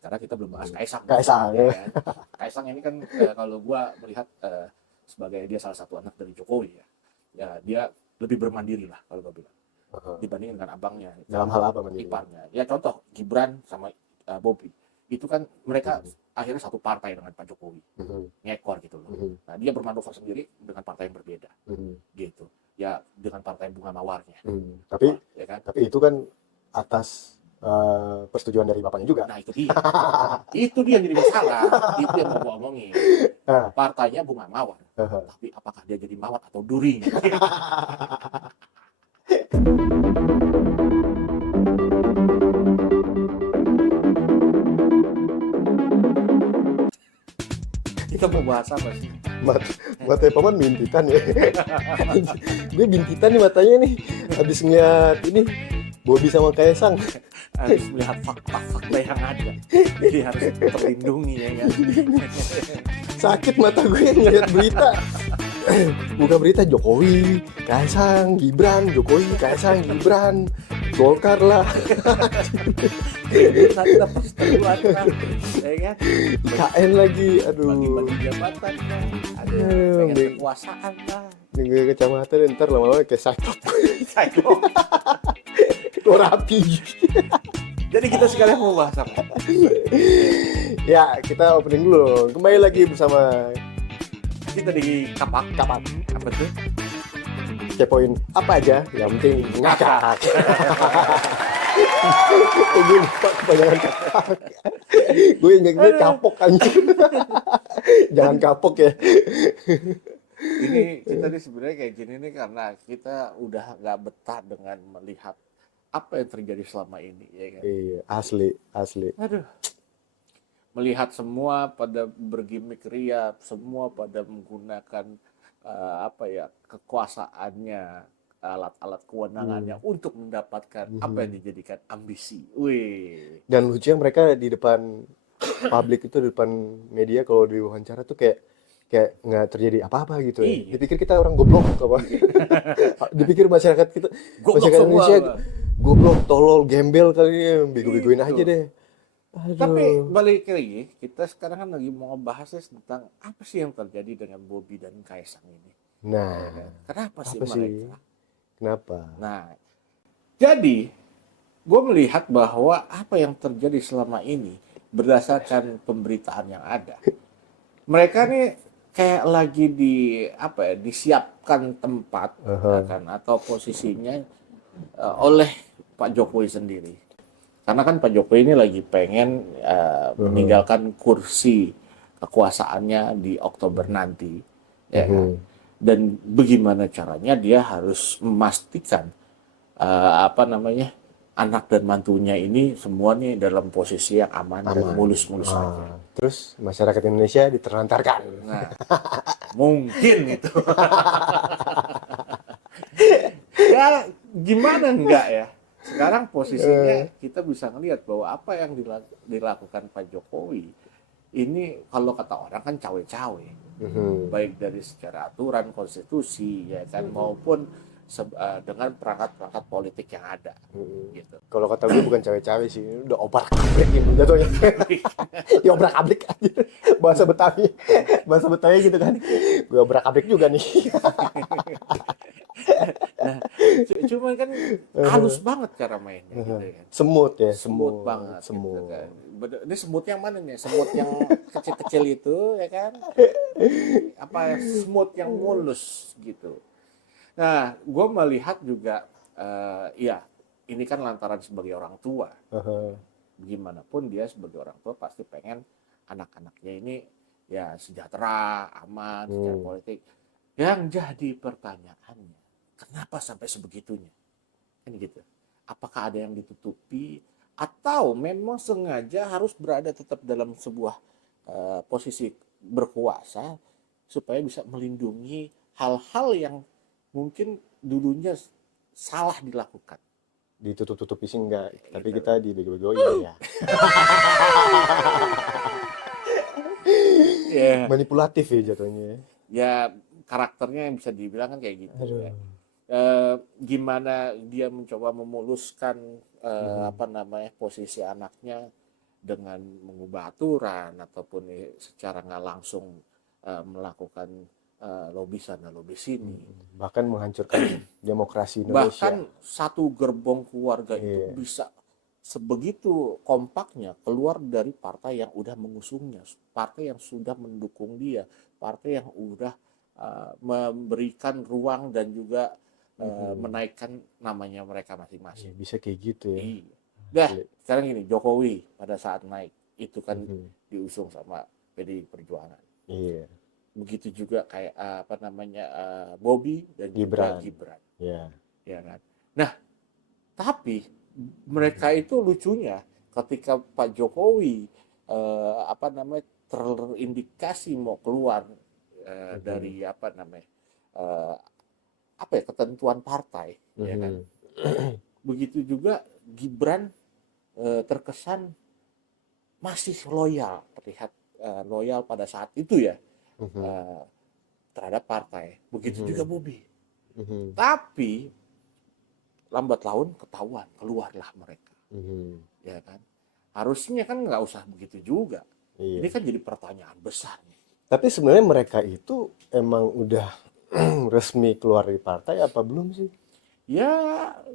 Sekarang kita belum bahas Kaisang. Kaisang, ya. Ya. Kaisang ini kan kalau gua melihat sebagai dia salah satu anak dari Jokowi ya. Ya dia lebih bermandiri lah kalau gua bilang dibandingin dengan abangnya, Dalam hal apa mandiri? iparnya. Ya contoh Gibran sama Bobi. Itu kan mereka akhirnya satu partai dengan Pak Jokowi. Ngekor gitu loh. Nah, dia bermanuver sendiri dengan partai yang berbeda. Gitu. Ya dengan partai bunga mawarnya. Tapi Ya kan? tapi itu kan atas persetujuan dari bapaknya juga. Nah, itu dia. Itu dia yang jadi masalah. Itu yang mau gua omongin. Partainya bunga mawar. Tapi apakah dia jadi mawar atau duri? Kita mau bahas apa sih? Matanya paman bintitan ya. Gue bintitan nih matanya nih. Habis ngeliat ini Bobi sama Kaisang. Harus melihat fakta-fakta yang ada. Jadi harus terlindungi ya kan. Sakit mata gue ngeliat berita. Buka berita Jokowi, Kaisang, Gibran, Jokowi, Kaisang, Gibran, Golkar lah. Kita persetujuan lah, ya kan? IKN lagi, aduh. Bagi-bagi jabatan lah, ada pengen kekuasaan lah. Gue kecamatan ntar lama-lama kayak sakit. Rapi. Jadi kita sekalian mau bahas apa? Ya, kita opening dulu. Kembali lagi bersama kita di kapak. Apa tuh? Kepoin apa aja, yang penting ngakak. Gue lupa kepanjangan kapak. Gue ingat kapok anjir. Jangan kapok ya. Ini kita nih sebenarnya kayak gini nih karena kita udah nggak betah dengan melihat apa yang terjadi selama ini, ya kan? Iya, asli. Aduh. Melihat semua pada bergimik ria, semua pada menggunakan kekuasaannya, alat-alat kewenangannya untuk mendapatkan apa yang dijadikan ambisi. Wih. Dan lucunya mereka di depan publik itu, di depan media kalau diwawancara tuh kayak nggak terjadi apa-apa gitu ya. Iya. Dipikir kita orang goblok apa? Dipikir masyarakat kita, Goblok masyarakat semua, Indonesia goblok, tolol, gembel kali ini, bego-begoin aja deh. Aduh. Tapi balik lagi, kita sekarang kan lagi mau ngebahasnya tentang apa sih yang terjadi dengan Bobi dan Kaisang ini. Nah, kenapa sih apa mereka? Kenapa? Nah, jadi gue melihat bahwa apa yang terjadi selama ini berdasarkan pemberitaan yang ada, mereka nih kayak lagi disiapkan tempat kan, atau posisinya oleh Pak Jokowi sendiri. Karena kan Pak Jokowi ini lagi pengen meninggalkan kursi kekuasaannya di Oktober nanti, ya kan? Dan bagaimana caranya dia harus memastikan anak dan mantunya ini semua nih dalam posisi yang aman. Dan mulus-mulus aja. Terus masyarakat Indonesia diterlantarkan. Nah, mungkin itu. Ya gimana enggak ya? Sekarang posisinya kita bisa ngelihat bahwa apa yang dilakukan Pak Jokowi ini kalau kata orang kan cawe-cawe, baik dari secara aturan, konstitusi, ya kan, maupun dengan perangkat-perangkat politik yang ada. Gitu. Kalau kata gue bukan cawe-cawe sih, udah obrak-abrik gitu jatuhnya. Ya obrak-abrik aja. Bahasa Betawi gitu kan. Gue obrak-abrik juga nih. Nah, cuman kan halus banget cara mainnya gitu kan. Semut ya, semut banget gitu kan. Ini semut yang mana nih? Semut yang kecil-kecil itu ya kan? Apa semut yang mulus gitu. Nah, gue melihat juga ini kan lantaran sebagai orang tua. Bagaimanapun dia sebagai orang tua pasti pengen anak-anaknya ini ya sejahtera, aman, secara politik. Yang jadi pertanyaannya, kenapa sampai sebegitunya? Kan gitu. Apakah ada yang ditutupi atau memang sengaja harus berada tetap dalam sebuah posisi berkuasa supaya bisa melindungi hal-hal yang mungkin dulunya salah dilakukan? Ditutup-tutupi sih enggak, tapi kita dibego-begoin ya. Manipulatif ya jatuhnya. Ya karakternya yang bisa dibilang kan kayak gitu. Ya. Gimana dia mencoba memuluskan posisi anaknya dengan mengubah aturan ataupun secara nggak langsung melakukan lobby sana lobby sini. Bahkan menghancurkan demokrasi Indonesia. Bahkan satu gerbong keluarga itu Iya. bisa sebegitu kompaknya keluar dari partai yang udah mengusungnya, partai yang sudah mendukung dia, partai yang udah memberikan ruang dan juga menaikkan namanya mereka Iya, masing-masing. bisa kayak gitu ya. Iya. Dah, Asli. sekarang gini, Jokowi pada saat naik itu kan Mhm. diusung sama PDI Perjuangan. Iya, Begitu juga kayak Bobby dan juga Gibran. Gibran, Ya. ya kan. Nah, tapi mereka itu lucunya ketika Pak Jokowi terindikasi mau keluar dari eh, ketentuan partai, ya kan. Mhm. Begitu juga Gibran terkesan masih loyal, terlihat loyal pada saat itu ya Mhm. eh, terhadap partai. Begitu Mhm. juga Bobby. Mhm. Tapi lambat laun ketahuan, keluarlah mereka, Mhm. ya kan. Harusnya kan nggak usah begitu juga. Ini Iya. kan jadi pertanyaan besar nih. Tapi sebenarnya mereka itu emang udah resmi keluar dari partai apa belum sih? Ya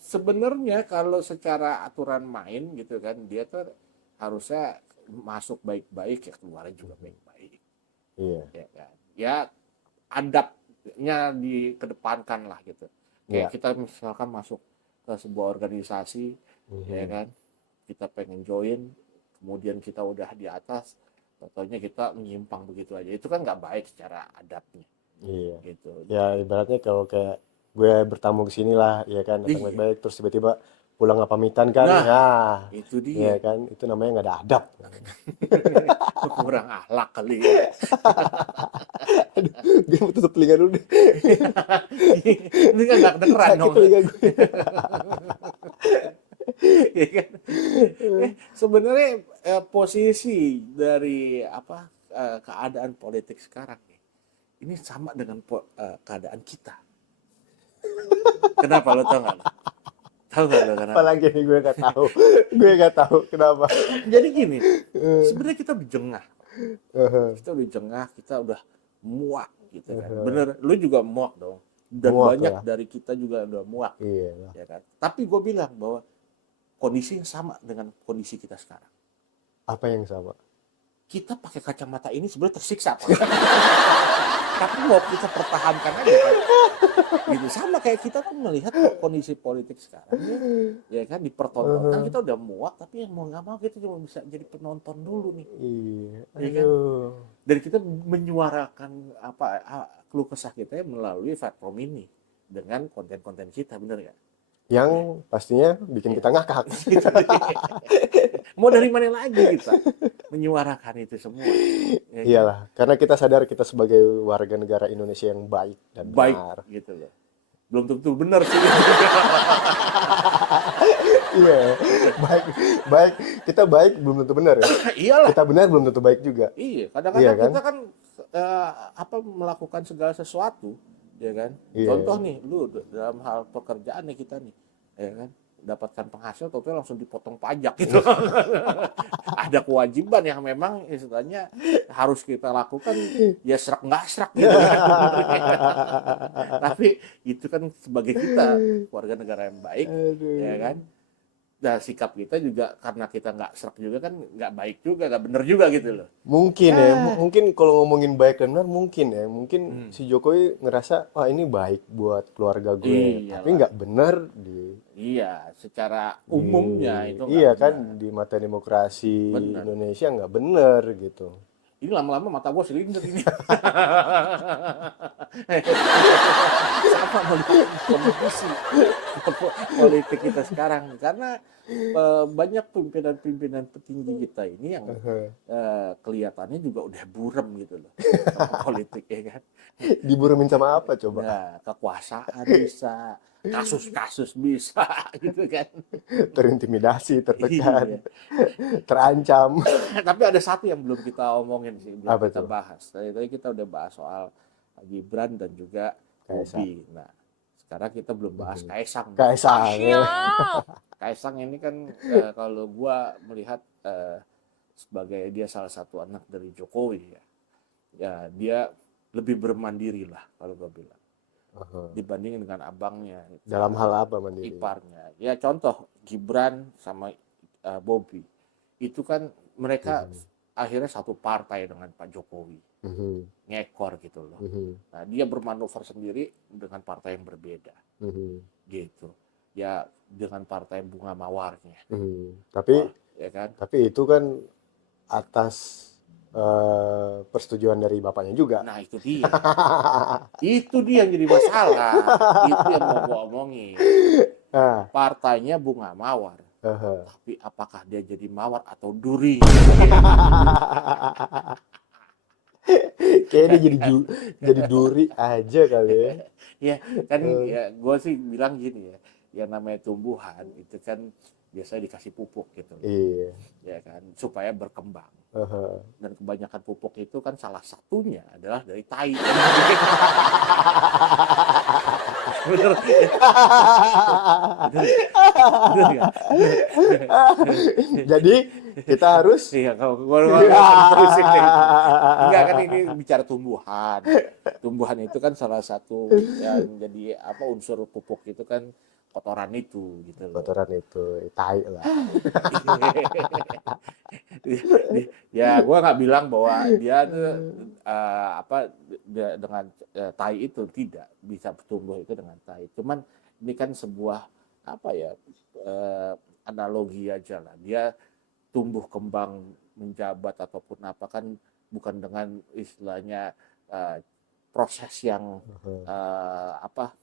sebenarnya kalau secara aturan main gitu kan, dia tuh harusnya masuk baik-baik ya keluarnya juga baik-baik, Iya. ya kan. Ya adabnya dikedepankan lah gitu. Kayak Ya. kita misalkan masuk ke sebuah organisasi, ya Mhm. kan, kita pengen join, kemudian kita udah di atas, contohnya kita menyimpang begitu aja, itu kan nggak baik secara adabnya, Iya. gitu. Ya ibaratnya kalau kayak gue bertamu ke sini lah, ya kan, datang Iya, baik-baik terus tiba-tiba pulang nggak pamitan kan, nah nah, itu ya dia. kan, itu namanya nggak ada adab. Kurang akhlak kali ya. Aduh, gue mau tutup telinga dulu deh. Ini kan nggak kedengeran Sakit dong. telinga gue. Ya kan? Sebenarnya posisi dari keadaan politik sekarang nih, ini sama dengan keadaan kita. Kenapa lo tau nggak lo? Tahu nggak lo kenapa? Apalagi nih gue nggak tahu. Gue nggak tahu kenapa. Jadi gini, sebenarnya kita udah jengah, Uh-huh. kita udah muak gitu kan. Bener, lu juga muak dong. Dan Muak banyak lah. dari kita juga udah muak, Iya lah. ya kan. Tapi gue bilang bahwa kondisi yang sama dengan kondisi kita sekarang. Apa yang sama? Kita pakai kacamata ini sebenarnya tersiksa, Pak. Tapi mau kita pertahankan aja, Pak. Gitu. Sama kayak kita kan melihat kondisi politik sekarang, ya kan, dipertontonkan, kita udah muak, tapi yang mau nggak mau kita cuma bisa jadi penonton dulu nih, Iya. ya kan. Aduh. Dan kita menyuarakan keluh kesah kita melalui platform ini dengan konten-konten kita, bener nggak? Yang pastinya bikin Ya. kita ngakak. Gitu. Mau dari mana lagi kita menyuarakan itu semua, ya kan? Iyalah, karena kita sadar kita sebagai warga negara Indonesia yang baik dan Baik benar. gitu loh. Belum tentu benar sih. Iya, baik, baik. Kita baik belum tentu benar ya. Iyalah. Kita benar belum tentu baik juga. Iya, Iya kadang-kadang kan? kita kan melakukan segala sesuatu, ya kan. Iya. Contoh nih, lu dalam hal pekerjaan nih kita nih, ya kan, dapatkan penghasil, tapi langsung dipotong pajak gitu. Ada kewajiban yang memang istilahnya harus kita lakukan, ya serak nggak serak gitu kan. Tapi itu kan sebagai kita warga negara yang baik, ya Aduh. kan. Dan sikap kita juga karena kita nggak serak juga kan nggak baik juga, nggak bener juga gitu loh. Mungkin ya, Ya, mungkin kalau ngomongin baik dan benar mungkin ya, mungkin hmm, si Jokowi ngerasa, wah ini baik buat keluarga gue, tapi iyalah. nggak benar Iya, secara di umumnya itu nggak iya kan, benar. di mata demokrasi Benar. Indonesia nggak benar gitu. Ini lama-lama mata gue selinder ini. Sama melihat kondisi politik kita sekarang. Karena banyak pimpinan-pimpinan petinggi kita ini yang kelihatannya juga udah buram gitu loh. Sama politik ya kan. Diburumin sama apa coba? Ya, kekuasaan bisa, kasus-kasus bisa gitu kan. Terintimidasi, tertekan, Iya. terancam. Tapi ada satu yang belum kita omongin sih, belum Apa kita tuh? bahas. Tadi kita udah bahas soal Gibran dan juga Kaisang. Bobi. Nah, sekarang kita belum bahas Kaisang. Kaisang. Ya. Kaisang ini kan kalau gua melihat sebagai dia salah satu anak dari Jokowi ya. Ya dia lebih bermandiri lah kalau gue bilang dibanding dengan abangnya Dalam hal apa mandiri? iparnya. Ya contoh Gibran sama Bobi itu kan mereka akhirnya satu partai dengan Pak Jokowi, ngekor gitu loh. Nah dia bermanuver sendiri dengan partai yang berbeda, gitu. Ya dengan partai bunga mawarnya. Tapi Wah, ya kan? tapi itu kan atas persetujuan dari bapaknya juga. Nah itu dia. Itu dia yang jadi masalah. Itu yang mau gue omongin. Ah, Partainya bunga mawar. aha. Tapi apakah dia jadi mawar atau duri? Kayaknya dia jadi duri aja kali ya. Ya kan ya gue sih bilang gini ya. Yang namanya tumbuhan itu kan biasanya dikasih pupuk gitu loh. Iya. Ya kan supaya berkembang. Aha. Dan kebanyakan pupuk itu kan salah satunya adalah dari tai. Bener. Bener nggak? Jadi kita harus Iya, kalau terusin deh. Enggak kan ini bicara tumbuhan. Tumbuhan itu kan salah satu yang jadi apa unsur pupuk itu kan kotoran itu gitu loh. kotoran itu tai lah. Ya, gue nggak bilang bahwa dia tuh dengan tai itu tidak bisa tumbuh itu dengan tai. Cuman ini kan sebuah apa ya analogi aja lah. Dia tumbuh kembang menjabat ataupun apa kan bukan dengan istilahnya proses yang apa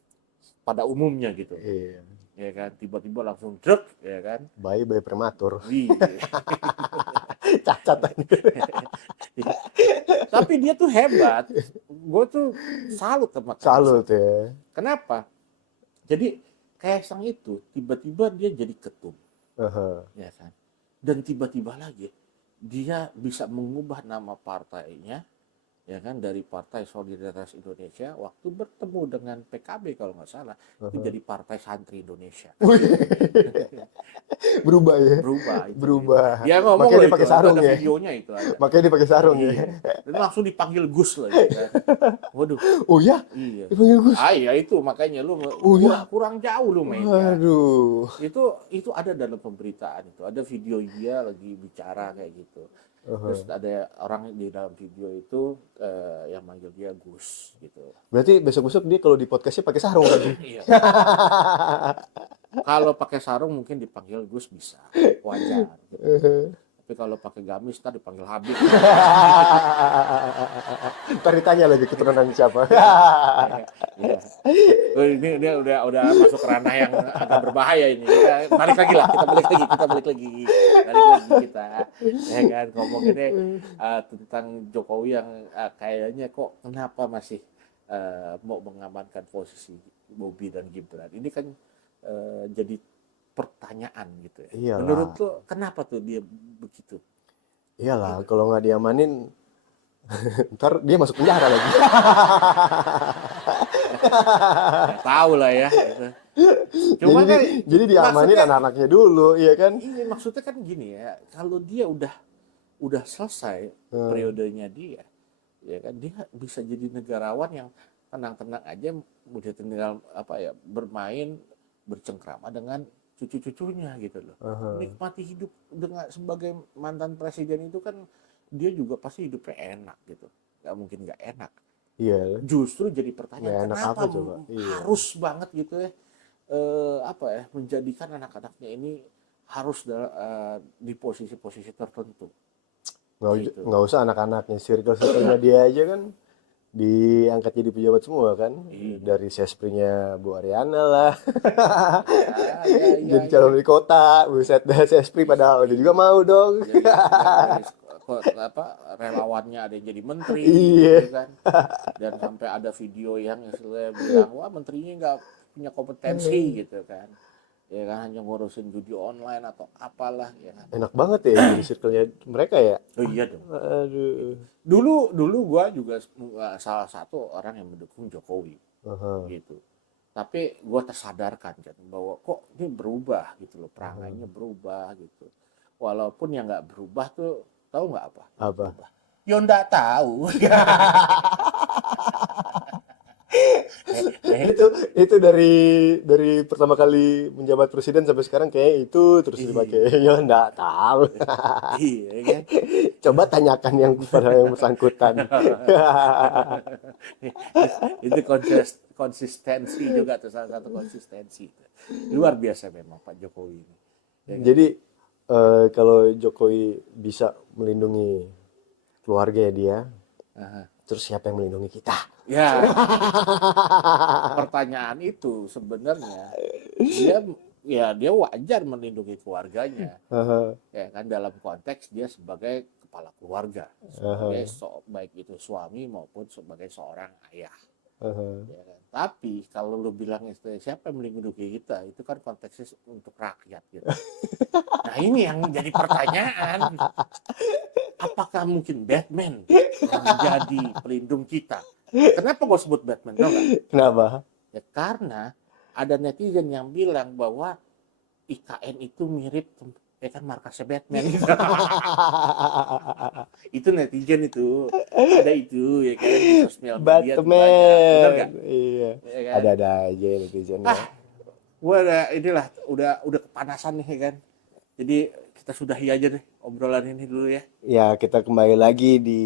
pada umumnya gitu. Iya. Ya kan tiba-tiba langsung drek ya kan. Bayi prematur. Iya. Cacat. Tapi dia tuh hebat. Gue tuh salut sama Salut ya. Kenapa? Jadi Kaisang itu tiba-tiba dia jadi ketum, Aha. ya kan? Dan tiba-tiba lagi dia bisa mengubah nama partainya, ya kan, dari Partai Solidaritas Indonesia waktu bertemu dengan PKB kalau nggak salah itu jadi Partai Santri Indonesia. Berubah ya. Berubah. Itu Berubah. dia ngomong Makanya loh dia pakai itu, sarung ada ya. videonya itu ada. Makanya dia pakai sarung ya. Iya. Dan langsung dipanggil Gus lah gitu kan. Waduh. Oh ya? Iya. Dipanggil Gus. Iya itu makanya lu ya? kurang jauh lu mainnya. Waduh. Itu ada dalam pemberitaan itu. Ada video dia lagi bicara kayak gitu. Terus ada orang di dalam video itu yang manggil dia Gus gitu. Berarti besok-besok dia kalau di podcastnya pakai sarung lagi. Iya. Kalau pakai sarung mungkin dipanggil Gus bisa, wajar. Gitu. Tapi kalau pakai gamis ntar dipanggil Habib. Ntar ditanya lagi keturunan siapa. Ya. Ini dia udah masuk ranah yang agak berbahaya ini. Balik lagi lah, kita balik lagi kita. Ya kan ngomonginnya tentang Jokowi yang kayaknya kok kenapa masih mau mengamankan posisi Bobi dan Gibran. Ini kan jadi pertanyaan gitu ya. Iyalah. Menurut lo kenapa tuh dia begitu? Iyalah, kalau nggak diamanin ntar dia masuk penjara lagi. Nggak tahu lah ya. Gitu. Cuma jadi, kan jadi diamanin anak-anaknya dulu, iya kan? Ini maksudnya kan gini ya, kalau dia udah selesai periodenya dia, ya kan dia bisa jadi negarawan yang tenang-tenang aja, udah tinggal apa ya bermain bercengkrama dengan cucu-cucunya gitu loh. Nikmati hidup dengan sebagai mantan presiden itu kan dia juga pasti hidupnya enak gitu. Nggak mungkin nggak enak. Iya. Justru jadi pertanyaan enak kenapa apa coba? harus banget gitu ya apa ya menjadikan anak-anaknya ini harus di posisi-posisi tertentu. Nggak usah anak-anaknya, circle-nya dia aja kan diangkat jadi pejabat semua kan. Dari sesprinya Bu Ariana lah. Jadi calon wali kota, buset dah sespri padahal dia juga mau dong. Relawannya ada yang jadi menteri Iya. gitu kan. Dan sampai ada video yang istilahnya bilang wah menterinya nggak punya kompetensi gitu kan. Ya kan hanya ngurusin judi online atau apalah ya kan. Enak banget ya di circle-nya mereka ya. Oh iya dong. Aduh. Dulu gua juga salah satu orang yang mendukung Jokowi gitu. Tapi gua tersadarkan kan bahwa kok ini berubah gitu loh, perangainya berubah gitu. Walaupun yang nggak berubah tuh Tahu nggak apa? Apa? Coba. Yo nggak tahu. itu itu dari pertama kali menjabat presiden sampai sekarang kayak itu terus dipakai. Iya, Ya enggak tahu. iya kan? Coba tanyakan yang pada yang bersangkutan. Itu konsistensi juga tuh, salah satu konsistensi. Luar biasa memang Pak Jokowi ini. Ya kan? Jadi kalau Jokowi bisa melindungi keluarga dia, Aha. terus siapa yang melindungi kita? Ya, pertanyaan itu sebenarnya dia dia wajar melindungi keluarganya, ya kan, dalam konteks dia sebagai kepala keluarga, sebagai baik itu suami maupun sebagai seorang ayah. Ya kan? Tapi kalau lu bilang itu siapa yang melindungi kita, itu kan konteksnya untuk rakyat gitu. Nah ini yang menjadi pertanyaan, apakah mungkin Batman yang menjadi pelindung kita? Kenapa gue sebut Batman? Tau nggak? Kenapa? Ya karena ada netizen yang bilang bahwa IKN itu mirip ya kan markasnya Batman. Itu netizen itu ada itu ya kan di sosial media tuh banyak, benar Batman. nggak? Iya. Ya kan? Ada-ada aja netizen ya. Gue udah kepanasan nih ya kan. Jadi kita sudahi aja deh obrolan ini dulu ya. Ya, kita kembali lagi di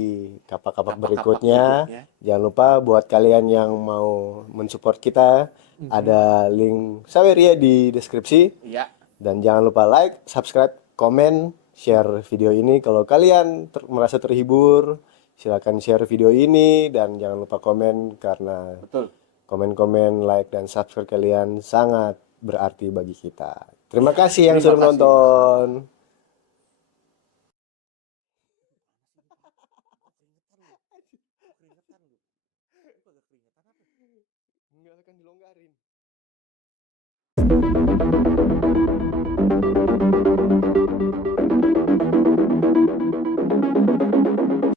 kapak-kapak Kapak-kapak berikutnya. berikutnya. Jangan lupa buat kalian yang mau mensupport kita, ada link Saweria di deskripsi. Iya. Dan jangan lupa like, subscribe, komen, share video ini. Kalau kalian merasa terhibur, silakan share video ini dan jangan lupa komen karena Betul. komen-komen, like dan subscribe kalian sangat berarti bagi kita. Terima kasih yang Terima sudah kasih. menonton. Enggak akan dilonggarin.